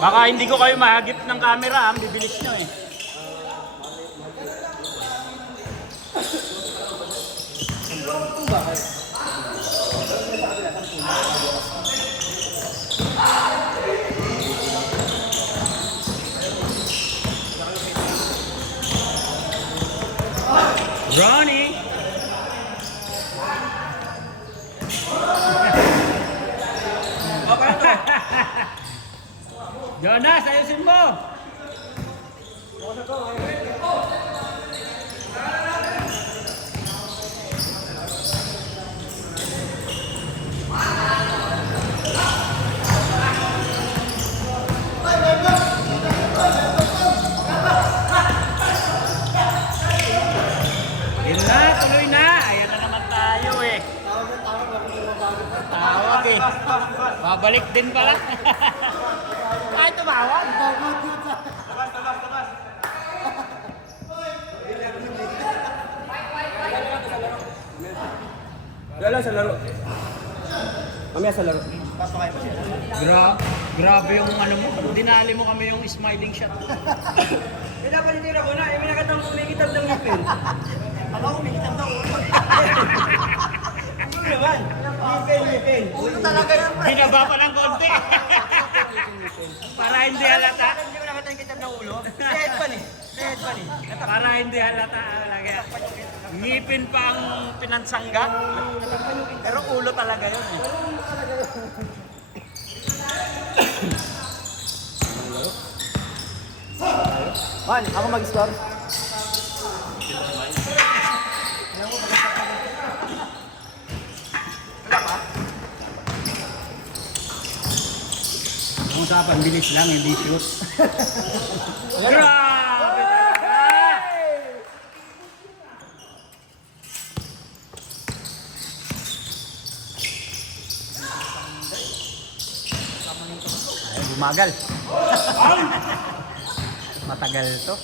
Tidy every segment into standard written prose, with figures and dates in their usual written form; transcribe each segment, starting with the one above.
Baka hindi ko kayo mahagip ng camera, bibilis nyo eh. Ronnie! Jonas, ayusin mo! Yun na, tuloy na! Ayan na naman tayo eh. Tawag eh. Babalik din pala. Kahit tumawag. Wala sa laro. Mamaya sa laro. Grabe yung ano mo. Dinali mo kami yung smiling shot. Pinapalitira ko na. May nakatang kumikitab ng ngipin. Ako kumikitab ng ulo. Ulo naman. Ngipin. Ulo talaga yan. Binaba pa ng konti. Para hindi halata. Hindi ko nakita yung kitab ng ulo. Headband eh. Para hindi halata. Ngipin pa ang pinansangga. Pero ulo talaga yun eh. Man, ako mag-score. Ang usapan, bilis lang, hindi shoot. Grabe talaga! Ay, bumagal. Matagal to.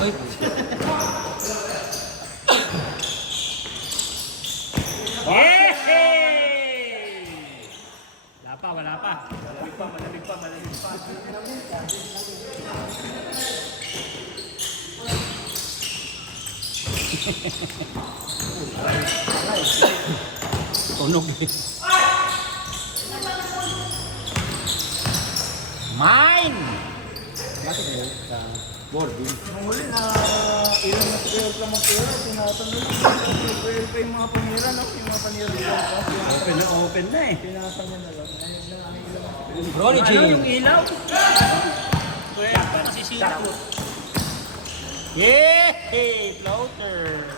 Uy. Yehey! Wala pa. Malamig pa. Tunog eh. Mine! Bakit yun? Sa boarding. Nung huli na ilang na square lang ang pera, tinatanong square pa yung mga panira, no? Yung mga panira lang. Open na eh. Pinasa niya na lang. Ronnie G. Ano yung ilaw? Pwede pa nasisilaw. Yehey! Floater!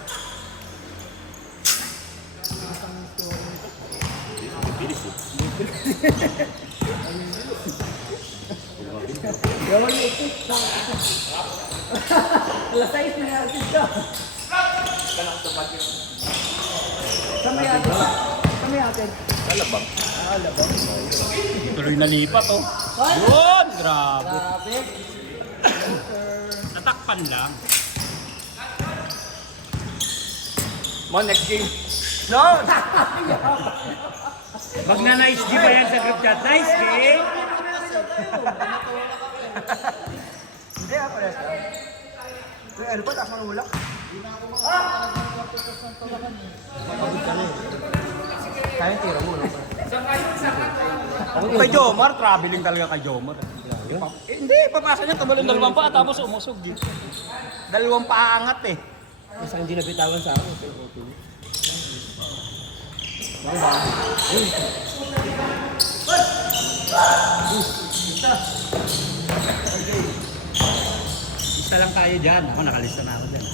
Gawin yung tip. Alas 6 na yung artist ka. Kami atin. Lalabang. Labang. Tuloy na lipat oh. Yun! Grabe. Grabe. Natakpan lang. Mon, next game. No! Wag na nice G pa yan sa group chat. Nice G! Hindi, pala siya. Ano pa, taas mo wala? Kaya tira mo, no? Kay Jomar, traveling talaga kay Jomar. Hindi, papasa niya tabalong dalawang paa tapos umusog. Dalawang paangat eh. Isang hindi nabitawan sa akin. Isa lang tayo dyan. Ako nakalista na ako dyan.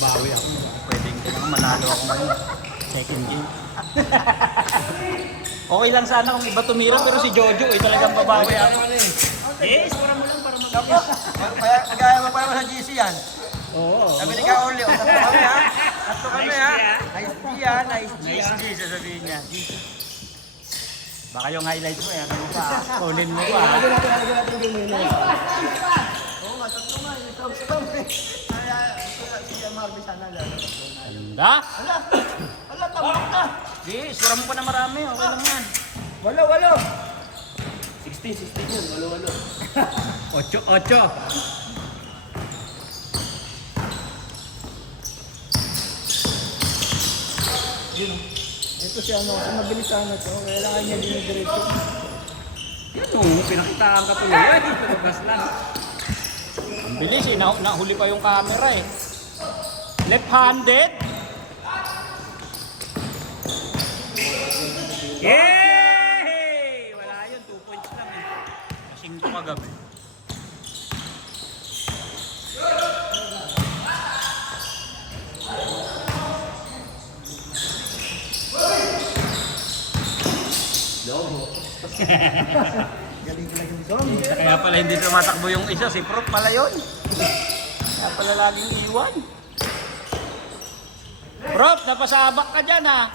Babawi ako. Pwedeng manalo ako ngayon. Second game. Okay lang sana kung iba tumira pero si Jojo eh talagang babawi ako. Yes, para mo lang para mag-ayos. Kaya mo pa naman sa GC yan. Oo. Sabi ni Kaoli, o tatlo kami ha. Tatlo kami ha. Nice G ha, nice G Nice ha. G, sasabihin niya. Baka yung highlights mo yan, ano pa, kunin mo pa. Lagyan natin yung game na. Oo nga, tatlo nga. Ito kami. Kaya si Marvin sana lalo. Ganda. Ala, tama ka. Di, sura mo pa na marami. Okay lang yan. Walo. 16 yun, walo-walo. 8. Ito si ano, kung mabilis sana to, kailangan niya dinidiretso. Yan o, pinakitaan ka tuloy. Ay, lumabas lang. Ang bilis eh, nahuli pa yung camera eh. Left-handed. Yay! Wala yun, 2 points lang eh. Kasing ko kagabi. Galing ko lang yung zone. Kaya pala hindi tumatakbo yung isa, si Prof pala yun. Kaya pala laging iwan. Prof, napasabak ka dyan ha.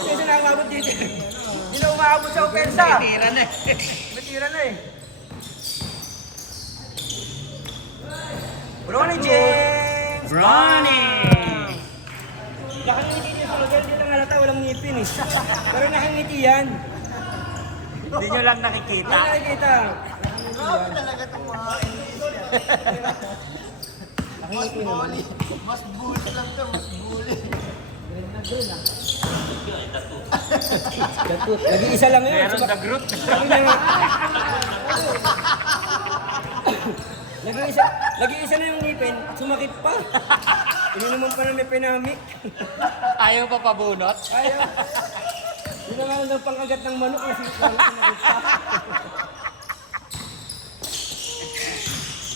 Kasi nakakabot dito. Hindi na umaabot sa opensa. Tira na eh. Matira na eh. Ronnie James! Ronnie! Nakangiti niya sa lugar, hindi lang halata, walang ngipin eh. Pero nakangiti yan. Hindi nyo lang nakikita. Wala nakikita. Grabe talaga itong mga Nakangiti naman. mas bully lang to, mas bully. Gatut. Nag-iisa lang yun. Meron the group. Nag-iisa na yung ngipin, sumakit pa. Ininuman pa ng epinamic. Ayaw pa pabunot. Ayaw. Yun na nga ng pangkagat ng manok na sumakit pa.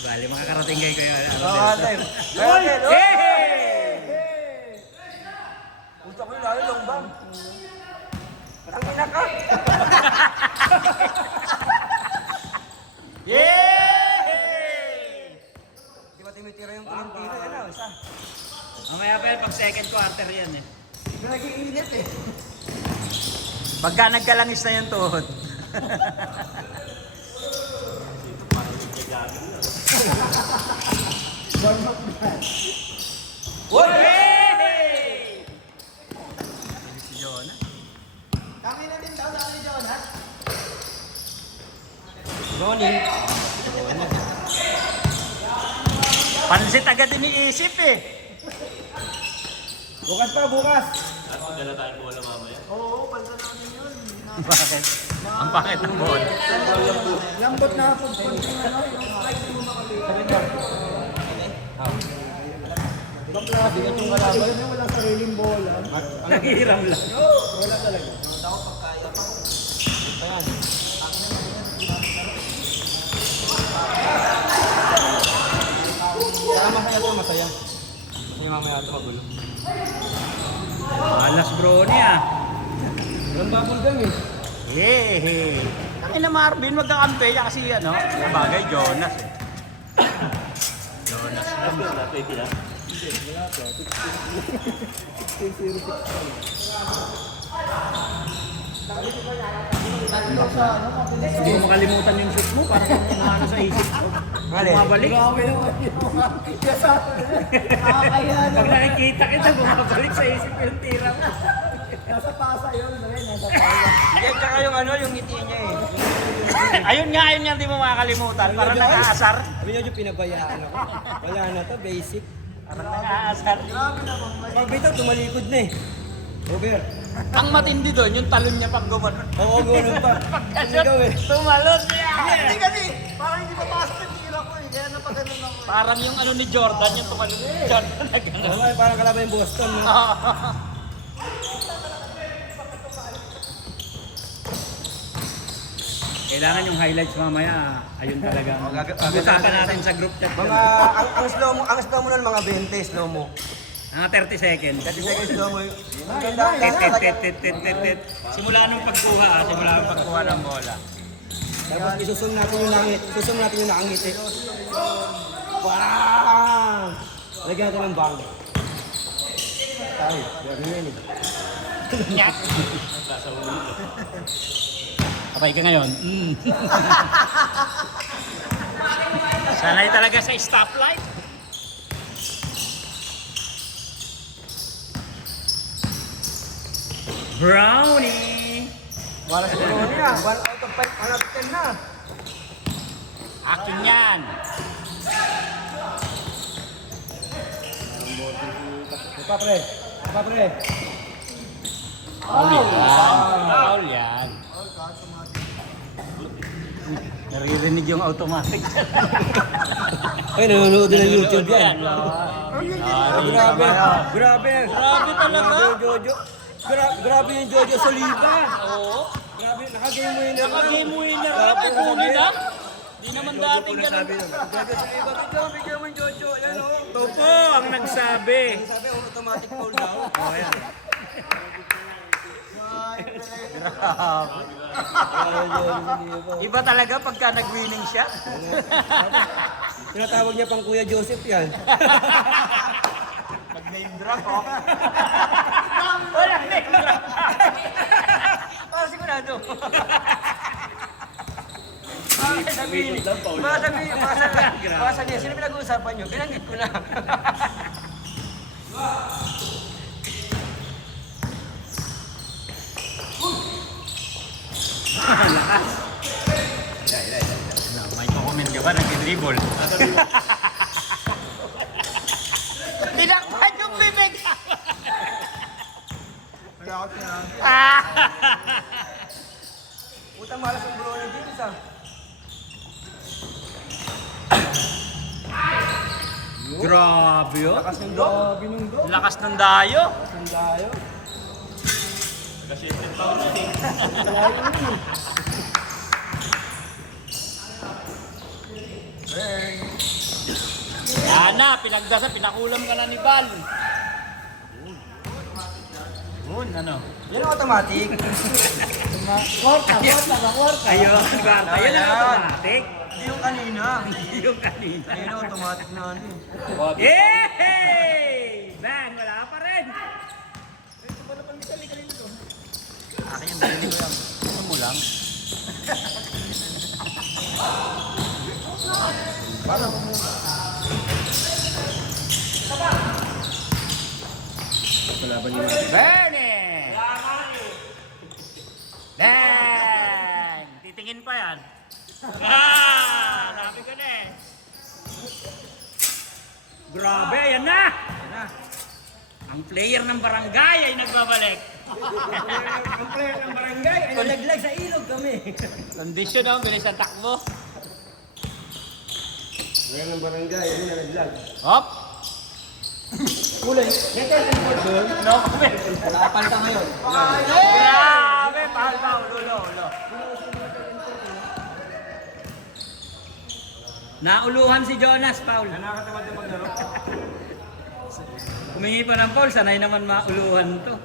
Bali, makakarating kayo kayo. Hey! Gusto ko yung lalo longbang. Ang ina ka. Yay! Di ba timitira yung tulong-tira? Ano, isa. Mamaya pa yan, pag second quarter yan eh. Nag-iinit eh. Pagka nagkalangis na yung tuhod. What? Hey! Si Jonah. Kami na din daw sa ni Jonas. Ronnie. Pansit agad iniisip eh. Bukas pa, bukas. Oo, pansan namin yun. Bakit? Ang pangit ng ball. Lambot na ako. Konting ano, yung strike mo makalimutan. Baklase ka itong kalaban. Walang sariling bola. Nanghiram lang. Wala talaga. Kaya masaya ito, masaya. Masaya mamaya ito magulo. Alas Brony ah. Walang bubble gum eh. Yay! Ang ina Marvin, magkakampi niya kasi ano, bagay Jonas eh. Jonas. Hindi mo makalimutan yung shoot mo, parang ano sa isip ko. Bumabalik. Grabe naman yun. Nakakaya Pag nakikita kita, bumabalik sa isip yung tira mo. Nasa pasa yun. Nasa pasa. Yan, tsaka yung ano, yung ngiti niya eh. Ayun nga, hindi mo makakalimutan. Parang nag-aasar. Sabi niyo yung pinabayaan ako. Wala na to, basic. Parang nag-aasar. Pag bitaw, tumalikod na eh. Over. Ang matindi doon, yung talon niya pag gumanon. Oo, gano'n pa. Pagkasyon, Ikaw eh. tumalon niya. Hindi kasi, parang hindi papasok yung tira ko eh. Kaya napaganon ako eh. Parang yung ano ni Jordan, yung tumalon ni Jordan na gano'n. Oo, parang kalaban yung Boston. No? Kailangan yung highlights mamaya, ayun talaga. Pag-usapan natin sa group chat. Mga, ang slow mo nun, mga 20 slow mo. Mga 30 seconds. 30 seconds slow mo. Ang ganda. Tit. Simula nung pagkuha, simula nung pagkuha ng bola. Tapos isusum natin yung langit. Isusum natin yung nakangiti. Parang! Lagyan natin ng bang. Ay, gano'n yun eh. Patay ka ngayon. Sanay talaga sa stoplight. Brownie! Wala sa Bruno niya. 1 out of 5, 1 out of 10 na. Akin yan! Ito pre. Ito pre. Foul yan. Foul yan. Naririnig yung automatic. Ay, nanonood din ng YouTube yan. Grabe. Grabe. Grabe talaga. Jojo. Grabe yung Jojo Soliva. Oo. Grabe, naka-game winner. Naka-game winner na. May kunin na. Di naman dating ganun. Jojo Soliva. Bigyan mo yung Jojo. Yan o. Topo ang nagsabi. Sabi, automatic foul daw. Oh, yan. Iba talaga pagka nag-winning siya. Tinatawag niya pang Kuya Joseph yan. Nag-name drop, oh. Wala name drop. Oh, sigurado. Baka sabihin, sino pinag-uusapan nyo? Binanggit ko na. Lakas. May comment ka ba? Nag-dribble. Tinakpan yung bibig! Utang malas ang Bruno James ah. Grabe yun. Lakas ng dobi nung do. Lakas ng dayo. Ang dayo. Kasi 10,000 eh. Yan na, pinagdasa, pinakulam ka na ni Val. Yun, ano? Yan ang automatic. Kwarta. Ayun, Barta. Yan ang automatic. Hindi yung kanina. Hindi yung kanina. Ayun ang automatic na ano eh. Yay! Bang! Wala pa rin. Akin yung binili ko yan. Ano mo lang? Bernie! Bang! Titingin pa yan. Sabi ko na eh. Grabe, yan na! Ang player ng barangay ay nagbabalik. Ang player ng barangay ay nalaglag sa ilog kami. Kondisyon ang bilis ang takbo. Player ng barangay ay nalaglag. Hop! Kulay. Yan tayo ng board doon. No comment. Napalta ngayon. Grabe! Pahal pa, ulo. Nauluhan si Jonas, Paul. Nakakatamad na maglaro. Humingi pa ng Paul, sanay naman mauluhan to.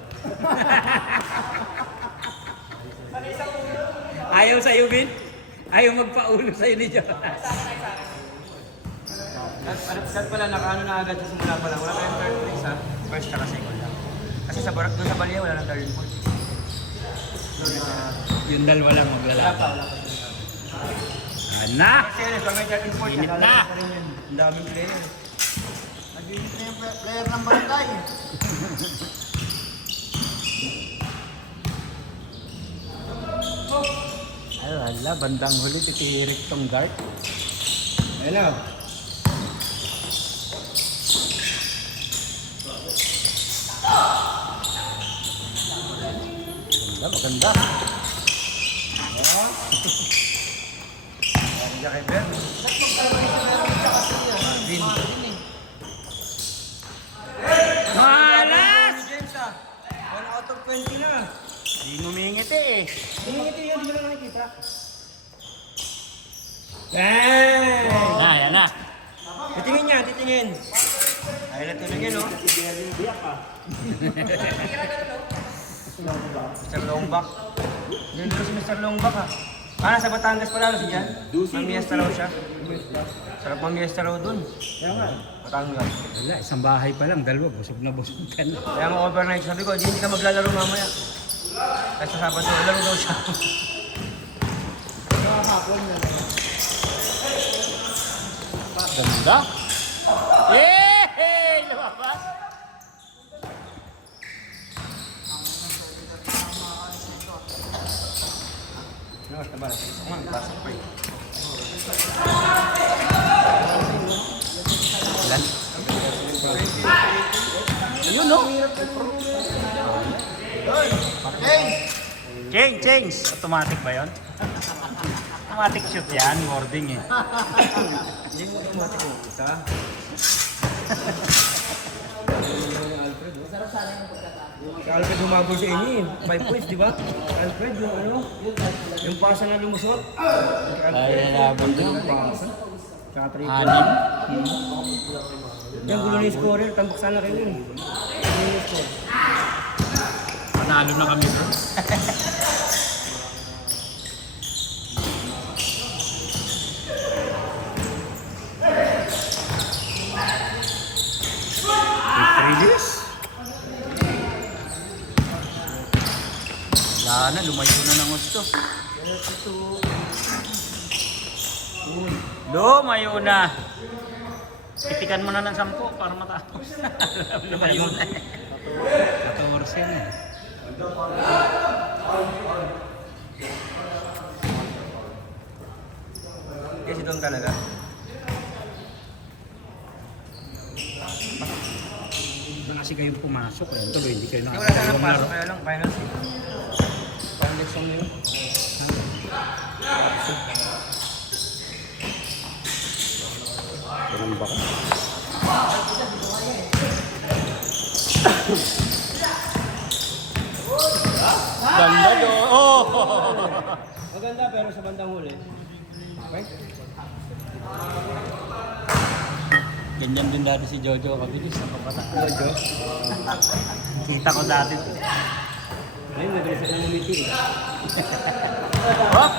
Ayaw sa'yo, Vin? Ayaw magpaulo sa'yo ni Jonas. At pala nakaano na agad sa simula pa lang. Wala tayong third place ha. First tsaka second lang. Kasi sa barak doon sa Balya wala nang third point. Yung dalawa lang maglalaro. Anak! Serious, pag may third point, Init na. nakalabas pa rin yun. Ang daming player. Nag-iinit na yung player ng barangay. Ay, wala. Bandang huli, titirik tong guard. Ayun na. Maganda. Hindi kay Ben. Malas! James ah. 1 out of 20 na. Di ngumingiti eh. Tingin yun, hindi mo na nakikita. Yan na. Titingin niya, titingin. Ayaw na tuloy yun, no? Mr. Longbak. Diyan dito si Mr. Longbak, ha? Ah, nasa Batangas pala, si Jan? Mamiesta raw siya. Sarap mamiesta raw dun. Kaya nga. Batangas. Wala, isang bahay pa lang, dalawa, busog na busog ka na. Kaya nga overnight, sabi ko, hindi ka maglalaro mamaya. Kasi sa Sabado, laro daw siya. Ganda. Hey! Lumabas. basta ba? Pasok pa eh. Ilan? Ayun, no? Change! Automatic ba yun? Automatic shoot yan, boarding eh. Hindi mo automatic yung isa. Si Alfred humabol sa inyo eh. 5 points, di ba? Alfred, yung ano? Yung pasa na lumusot. Ay, nalaban Yung yun. pasa. Tsaka 3 points. Anim. Yung gulo ni scorer, tambak sana kayo yun. Gulo ni scorer. Panalo na kami bro. Release. Wala na, lumayo na ng gusto. Lumayo na. Titikan mo na ng 10 para matapos. Lumayo na. 14 na. Kasi doon talaga. Doon kasi kayong pumasok. Tuloy, hindi kayo Wala sana nakakawang pasok laro. kaya lang, finals eh. Finals song yun. Ganun ba ka? Ganda do. Oh! Maganda pero sa bandang huli. Okay? Ganyan din dati si Jojo kabilis sa kabataan. Jojo? Kita ko dati. Ngayon, mabilis na umiti eh. Oh!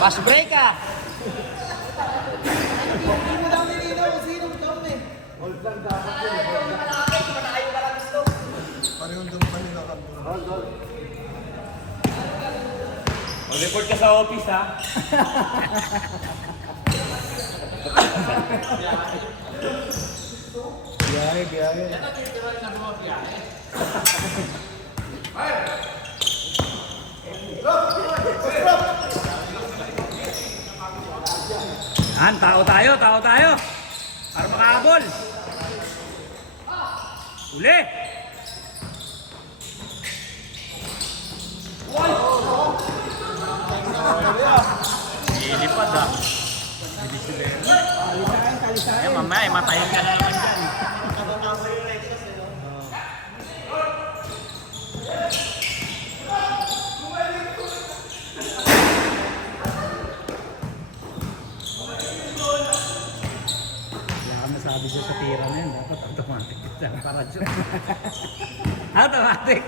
Pass break ah! Mag-report ka sa office ha. Biyahe, biyahe. Yan, tao tayo. Para makahabol. Uli! Ilipad ah. Eh, mamaya, matayin ka na naman dyan. Kaya ka nasabi siya sa tira na yun, dapat automatic para dyan. Automatic!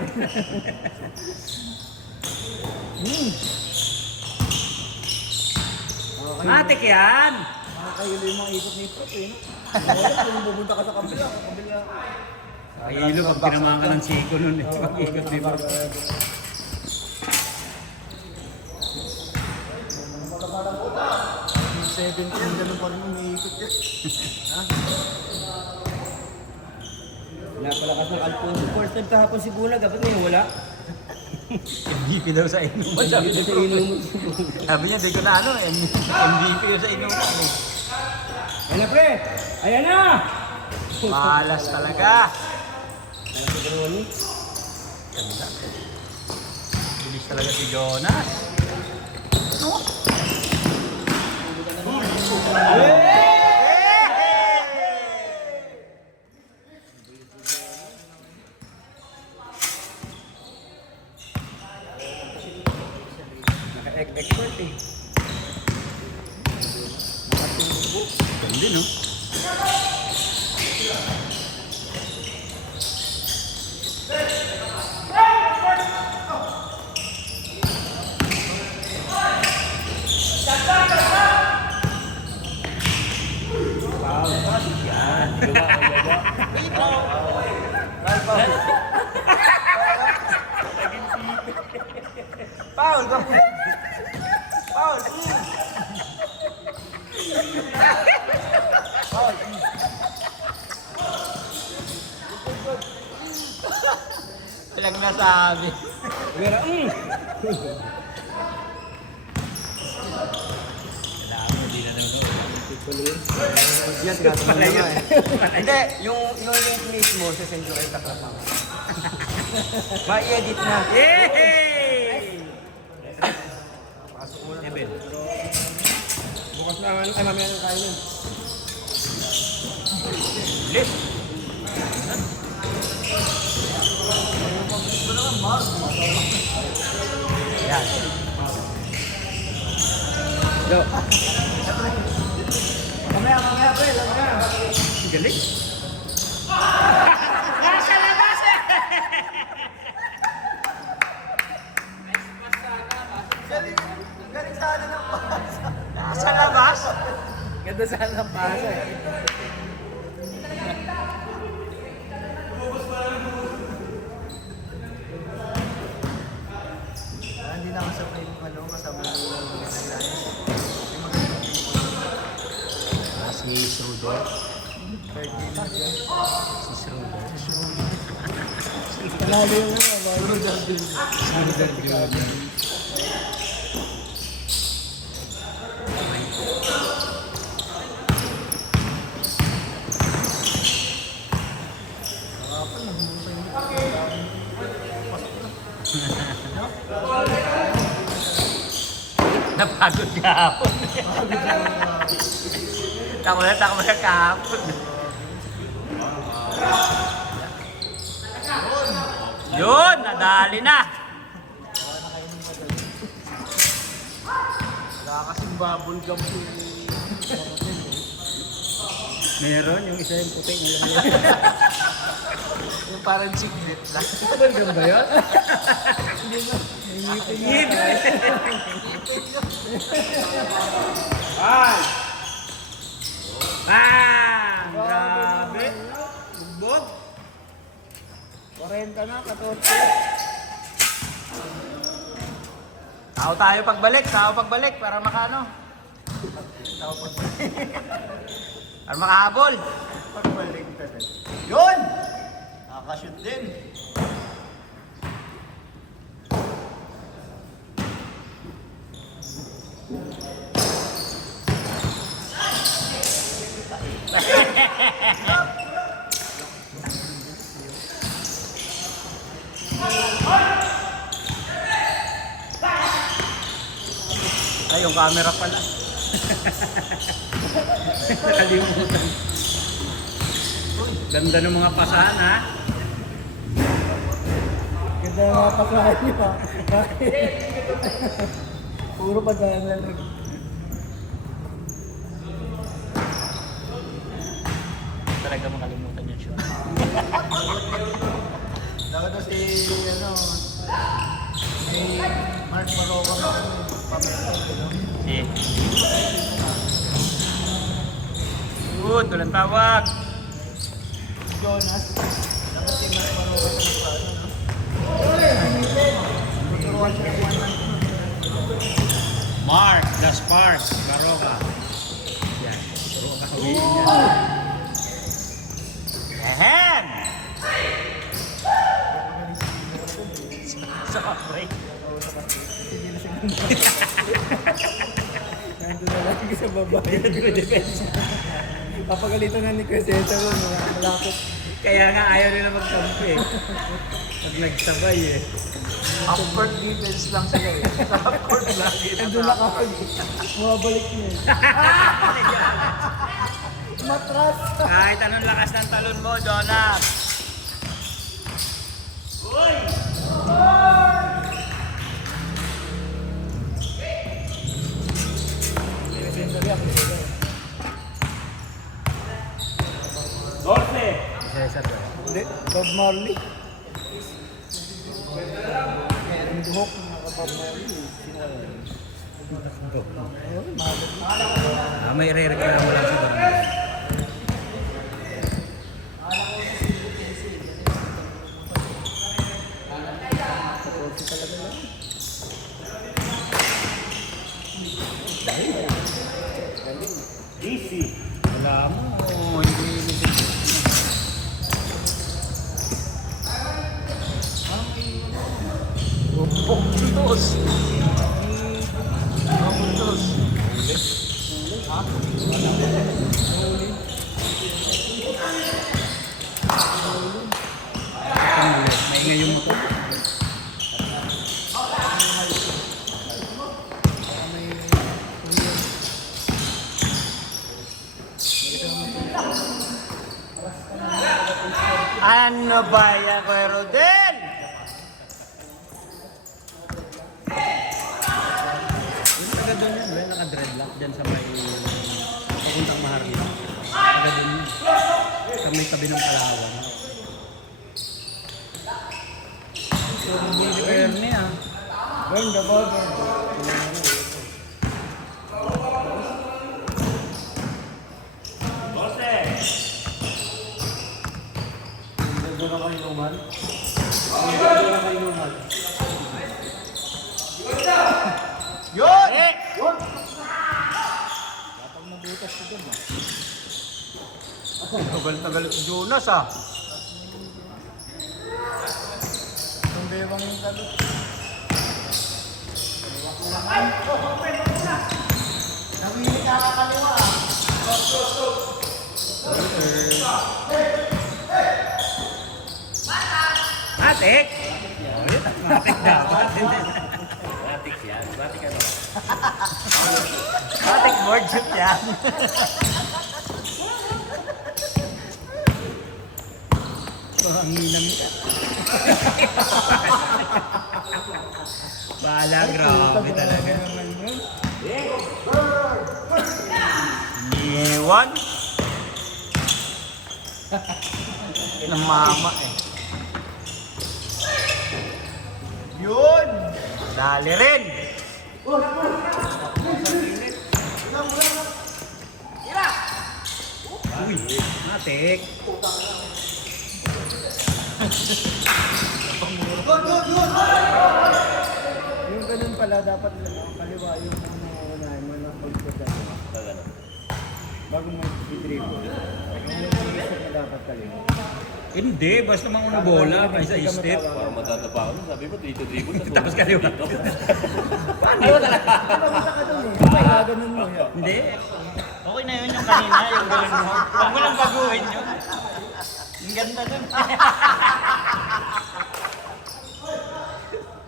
Automatic yan! Nakakahilo yung mga ikot-ikot eh. No? Kung pupunta ka sa kabila, Kahilo pag tinamaan ka ng siko nun eh. Mag-ikot dito. Yung 17, ganun pa rin umiikot eh. Napalakas ng Alfonso. First time kahapon si Bunag, dapat ngayon wala. MVP daw sa inuman. Sabi Dito niya, sa inuman. sabi niya, di ko na ano, MVP daw sa inuman. eh. Ayan na pre! Ayan na! Malas talaga. Ayan si Ronnie. Ganda. Bilis talaga si Jonas. No? Naka-expert eh. Ganda no? Foul! Foul! lang nasabi. Pero, Yan, tinatanong na nga eh. Hindi, yung link mismo, sasend ko kayo sa Club Mama. Ma-edit na. Yay! Eben. bukas na, ay mamaya ng kainin. Bilis. Yan. Go. Mamaya, pre, mamaya. Galing. Nasa labas eh! Galing sana ng pasa. Nasa labas? Ganda sana ng pasa eh. Hindi na kasabay yung ano, kasama yung Si Schroeder. Si Schroeder. Panalo yung ano, Napagod kahapon. Takbo na kahapon. Yun, nadali na. kasing bubble gum yung Meron, yung isa yung puti. yung parang signet lang. bubble gum ba yun? Hindi na. Ngipin. Ay! Bang! Grabe. Bugbog. 40 na, 14. Tao tayo pagbalik para makano. Tao pagbalik. Para makahabol. Pagbalik talaga. Yun! Nakakashoot din. Ay, yung camera pala. Nakalimutan. Ganda ng mga pasahan, ha? Ganda na mga pasahan niyo ha. Puro pa dahil lang. Talaga makalimutan yung shoot. Dapat na si, ano, si Mark Baroka na pamilya. Eh. Good, walang tawag. Jonas. Dapat si Mark Baroka sa ano, no? Tuturuan siya ng 1 month. Mark Gaspar Baroka. Yan. Turo ka sabihin niya. Ahem! Sorry. Nandun na lagi sa babae. Papagalitan na ni Crescenta mo, malapit. Kaya nga ayaw nila magkampi eh. Pag nagsabay eh. Upward defense lang sila eh. Sa upward lagi. Nandun na kapag mabalik niya. Matras! Kahit anong lakas ng talon mo, Jonas. Crescenta rin ako. Dorse! Hindi, Bob Marley. Yung buhok ng Bob Marley. May re-reklamo lang sa barangay. Easy. Wala mo, hindi. Bultos. Bultos. Maingay yung motor. Ano ba yan, Kuya Rodel? Yung taga doon yan, well, naka-dreadlock dyan sa may papuntang Maharlika. Taga doon yun. Sa may tabi ng Palawan. Hindi kayo niya. Ganda ba? Yun! Tagal-tagal si Jonas ah. Yung bewang yung talot. Nawili ka kakaliwa. Matik! Matik dapat. Matik yan. Matik ano. Matik board shoot yan. Ang ninang ka. Bala, grabe talaga. Iwan. Ng mama eh. Yun! Dali rin! Uy, matik. Yung ganun pala, dapat kaliwa yung unahin mo na pagkod dalawa. Pag ano. Bago mag-dribble. Yung isip na dapat kaliwa. Hindi, basta mauna bola kaysa step. Parang matadapa ako. Sabi mo, dito dribble. Tapos kaliwa. Paano talaga? Pagkita ka dun eh. Kaya ganun mo yan. Hindi. Okay na yun yung kanina, yung gano'n mo. Huwag mo lang baguhin yun. Ang ganda dun.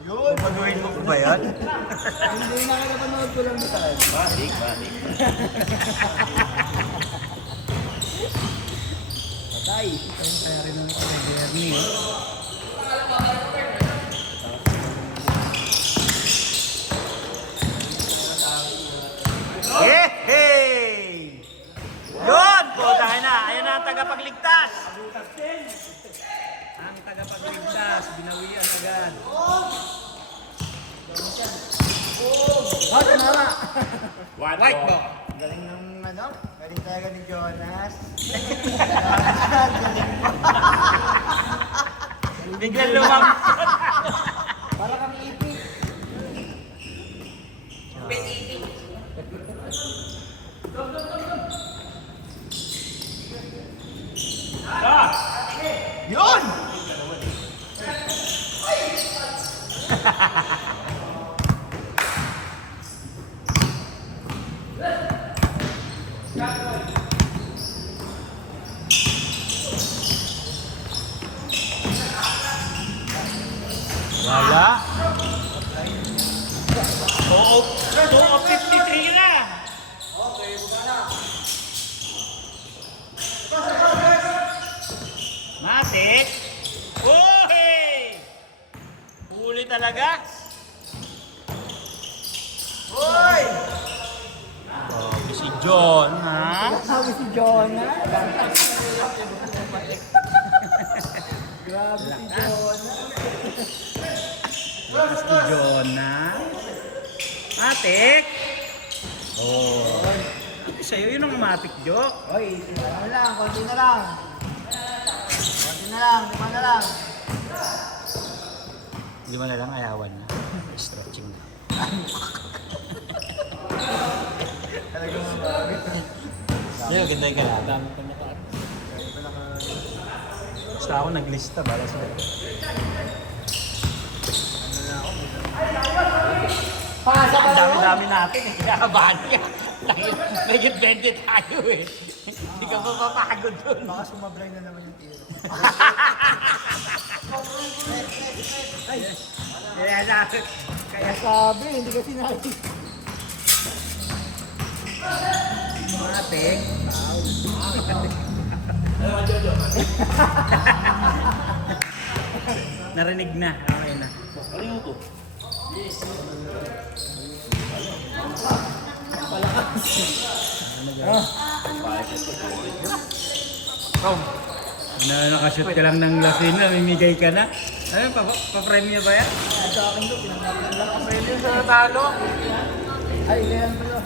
Yun! Paguhin mo ko ba yan? Hindi na kaya napanood ko lang na tayo. Matik, matik. Patay. Kaya rin ang Bernie. Hey! Yun! Putangin na! Ayun na ang tagapagligtas! Ang tagapagligtas, binawian agad. Oh, tumama! White ball. Galing ng ano? Galing talaga ni Jonas. Biglang lumang... Para kang ipi. Yun! Wala. Oo, 53 na. Matik. Uy! Huli talaga. Hoy! Oh, si John, ha? Sabi si Jonas. Grabe si Jonas. Lakas ni Jonah. Matik. Oh. Sabi sa'yo, yun ang matik, Jo. Oy, ano lang, konti na lang. Konti na lang, lima na lang. Hindi mo na lang ayawan na. Stretching na. Talagang mababit. Yan, ganda yung kalaban. Basta ako naglista para sa... Pasa Ang dami-dami natin eh. Kinakabahan ka. Naging 20 tayo eh. Hindi ka pa papagod dun. Baka sumablay na naman yung tiro. Kaya sabi, hindi kasi natin. Mate. Narinig na. Okay na. Ano yung to? Rom, nakashoot ka lang ng lasin na, mimigay ka na. Ano, pa-premyo ba yan? Sa akin to, pinangalan lang. Premyo sa natalo. Ay, ganyan pala.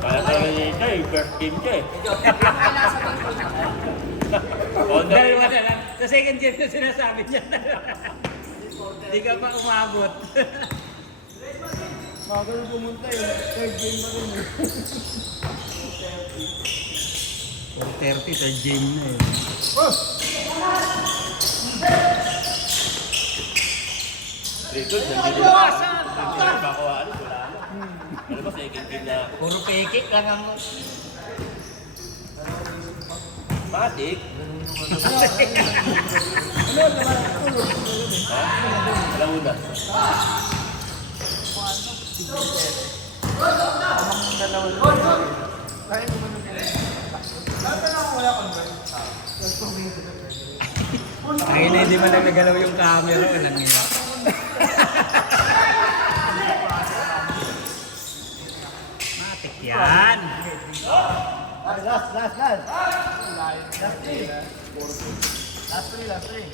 Kaya talaga niya ito eh, first game ka eh. Dahil wala lang. Sa second game na sinasabi niya. Hindi ka pa umabot. Magaling pumunta eh. Third game pa rin eh. 30, third game na eh. Record, nandito na. Baka ano, wala na. Ano ba second game na Puro peke lang ang... matik? Alam mo na. Ay na, hindi man lang nagalaw yung camera. Walang yun. Matik yan. Last. Last three.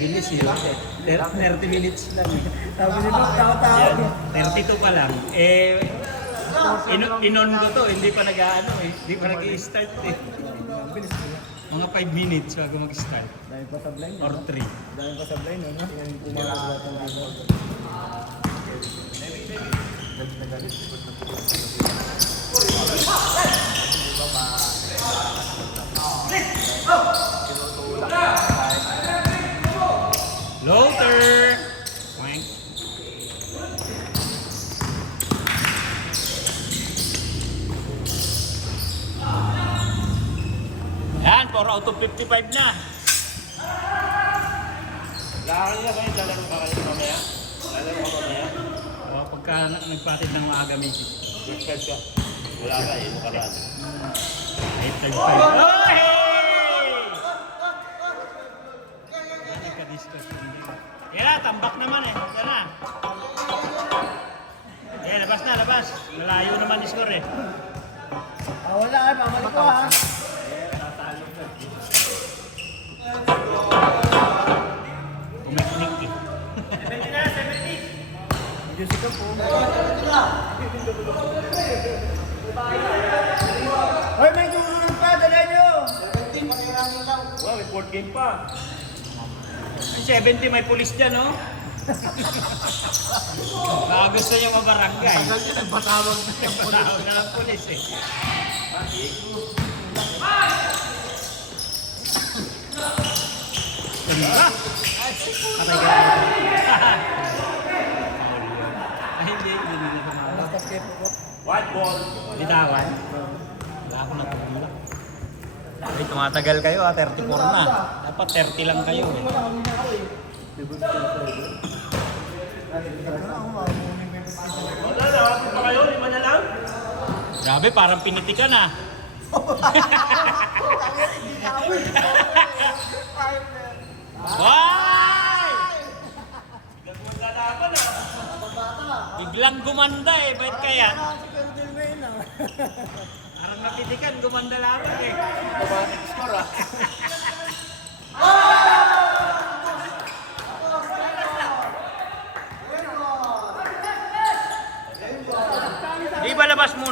Bilis yun. 30 minutes lang. Sabi nito, tao-tao. 32 pa lang. Inon ko to, hindi pa nag-ano eh. Hindi pa nag-i-start eh. Mga 5 minutes bago mag-start. Dahil pa sa blind, Or 3. dahil pa sa blind, no? Umaragat ang ano. Floater! Wank. Yan, 4 out of 55 na. Laro niya kayo, lalaro ka kayo mamaya? Lalaro ka mamaya? O, pagka nagpatid ng maaga meeting. First card ka. Wala ka eh, nakaraan. 8.35. Oh, hey! Hindi ka discuss. Yan na, tambak naman eh. Yan na. Eh, labas na, labas. Malayo naman yung score eh. Wala ay, pamalik ko ha. Umiknik eh. Diyos ka po. Hoy, may gulungan pa, dala nyo! Wow, may 4 game pa. Ang 70 may pulis dyan, no? Baka gusto niyo mabarangay. Nagpatawag na ng pulis eh. Ganda! Patay ka. Ay, hindi na tumawag. Tapos kayo po. White ball. Bitawan. Wala ako natulak. Ay, tumatagal kayo 34 na. Dapat 30 lang kayo eh. Wala na, wapit pa kayo, 5 na lang. Grabe, parang pinitikan ah. Why? Maglalaban ah. Biglang gumanda eh. Bakit kaya? Pero din mo yun ah. Parang napitikan, gumanda lang eh. Automatic score ah. Di ba labas muna?